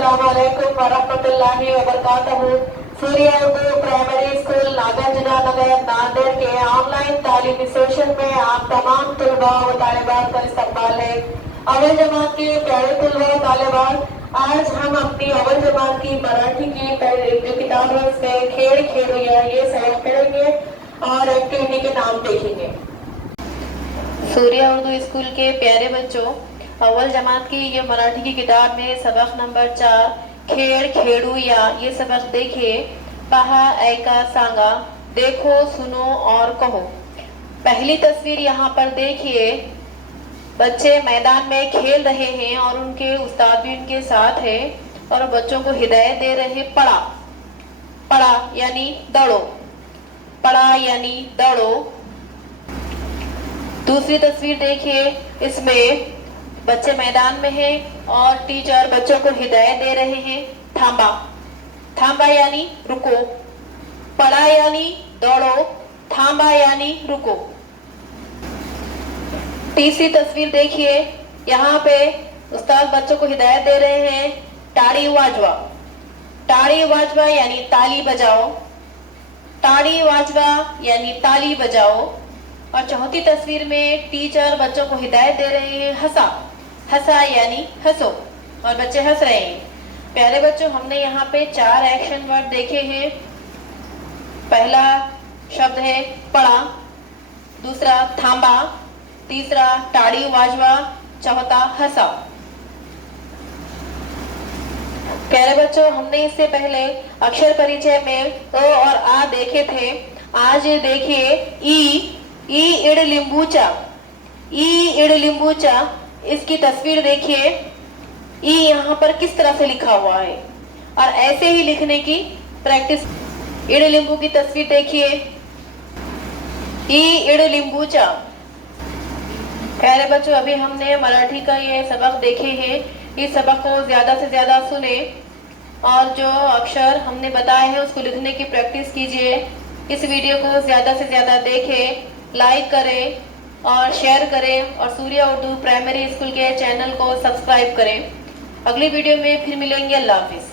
अस्सलामुअलैकुम वरहमतुल्लाहि वबरकातुहू। Surya Urdu primary school Nagarjuna नगर नांदेड़ के ऑनलाइन तालीमी सेशन में आप तमाम तलबा व तालिबात का इस्तकबाल है। अव्वल जमात के प्यारे तलबा व तालिबात, आज हम अपनी अव्वल जमात की मराठी की जो किताब है उसमें खेड़ खेड़िया ये सबक पढ़ेंगे और एक्टिविटी के नाम देखेंगे। सूर्या उर्दू स्कूल के प्यारे बच्चों, अव्वल जमात की ये मराठी की किताब में सबक नंबर 4 खेड़ खेड़ू या ये सबक देखिए। पहा ऐका सांगा, देखो सुनो और कहो। पहली तस्वीर यहाँ पर देखिए, बच्चे मैदान में खेल रहे हैं और उनके उस्ताद भी उनके साथ है और बच्चों को हिदायत दे रहे हैं। पढ़ा पढ़ा यानी दौड़ो, पढ़ा यानी दौड़ो। दूसरी तस्वीर देखिए, इसमें बच्चे मैदान में हैं और टीचर बच्चों को हिदायत दे रहे हैं। थांबा, थांबा यानी रुको, पढ़ा यानी दौड़ो, थांबा यानी रुको। तीसरी तस्वीर देखिए, यहाँ पे उस्ताद बच्चों को हिदायत दे रहे हैं। ताड़ी वाजवा, ताड़ी वाजवा यानी ताली बजाओ, ताड़ी वाजवा यानी ताली बजाओ। और चौथी तस्वीर में टीचर बच्चों को हिदायत दे रहे हैं। हंसा, हंसा यानी हंसो और बच्चे हंस रहे हैं। प्यारे बच्चों, हमने यहाँ पे 4 एक्शन वर्ड देखे हैं। पहला शब्द है पढ़ा, दूसरा थांबा, तीसरा ताड़ी वाजवा, चौथा हंसा। प्यारे बच्चों, हमने इससे पहले अक्षर परिचय में अ और आ देखे थे। आज देखिए ई इड़ लिंबूचा, ई इड़ लिंबूचा, इसकी तस्वीर देखिए। ई यहाँ पर किस तरह से लिखा हुआ है और ऐसे ही लिखने की प्रैक्टिस। इड़ लिंबू की तस्वीर देखिए, ई इड़ लिंबूचा। प्यारे बच्चों, अभी हमने मराठी का ये सबक देखे हैं। इस सबक को ज्यादा से ज्यादा सुने और जो अक्षर हमने बताए हैं उसको लिखने की प्रैक्टिस कीजिए। इस वीडियो को ज्यादा से ज्यादा देखें, लाइक करें और शेयर करें और सूर्या उर्दू प्राइमरी स्कूल के चैनल को सब्सक्राइब करें। अगली वीडियो में फिर मिलेंगे। अल्लाह हाफिज।